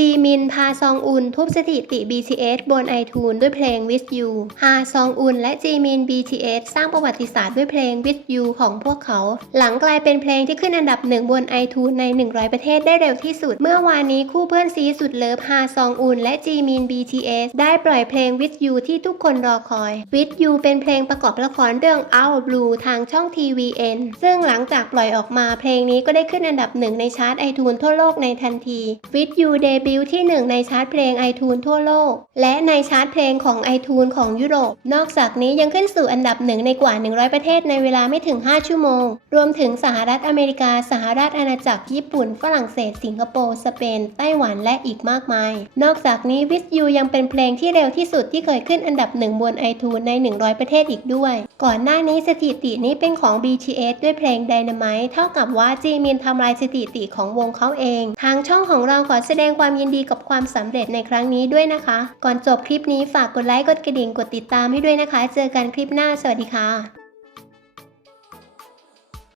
จีมินพาซองอุนทุบสถิติ BTS บน iTunes ด้วยเพลง With You ฮาซองอุนและจีมิน BTS สร้างประวัติศาสตร์ด้วยเพลง With You ของพวกเขา หลังกลายเป็นเพลงที่ขึ้นอันดับหนึ่งบน iTunes ใน 100 ประเทศได้เร็วที่สุด เมื่อวานนี้คู่เพื่อนซีสุดเลิฟฮาซองอุนและจีมิน BTS ได้ปล่อยเพลง With You ที่ทุกคนรอคอย With You เป็นเพลงประกอบละครเรื่อง Out Blue ทางช่อง TVN ซึ่งหลังจากปล่อยออกมาเพลงนี้ก็ได้ขึ้นอันดับหนึ่งในชาร์ต iTunes ทั่วโลกในทันที With You เดบวต์ที่หนึ่งในชาร์ตเพลง iTunes ทั่วโลก และในชาร์ตเพลงของ iTunes ของยุโรป นอกจากนี้ยังขึ้นสู่อันดับหนึ่งในกว่า 100 ประเทศในเวลาไม่ถึง 5 ชั่วโมง รวมถึงสหรัฐอเมริกา สหราชอาณาจักร ญี่ปุ่น ฝรั่งเศส สิงคโปร์ สเปน ไต้หวัน และอีกมากมาย นอกจากนี้ With You ยังเป็นเพลงที่เร็วที่สุดที่เคยขึ้นอันดับหนึ่งบน iTunes ใน 100 ประเทศอีกด้วย ก่อนหน้านี้สถิตินี้เป็นของ BTS ด้วยเพลง Dynamite เท่ากับว่าจีมินทำลายสถิติของวงเขาเอง ทางช่องของเราขอแสดงความความยินดีกับความสำเร็จในครั้งนี้ด้วยนะคะ ก่อนจบคลิปนี้ฝากกดไลค์กดกระดิ่งกดติดตามให้ด้วยนะคะ เจอกันคลิปหน้าสวัสดีค่ะ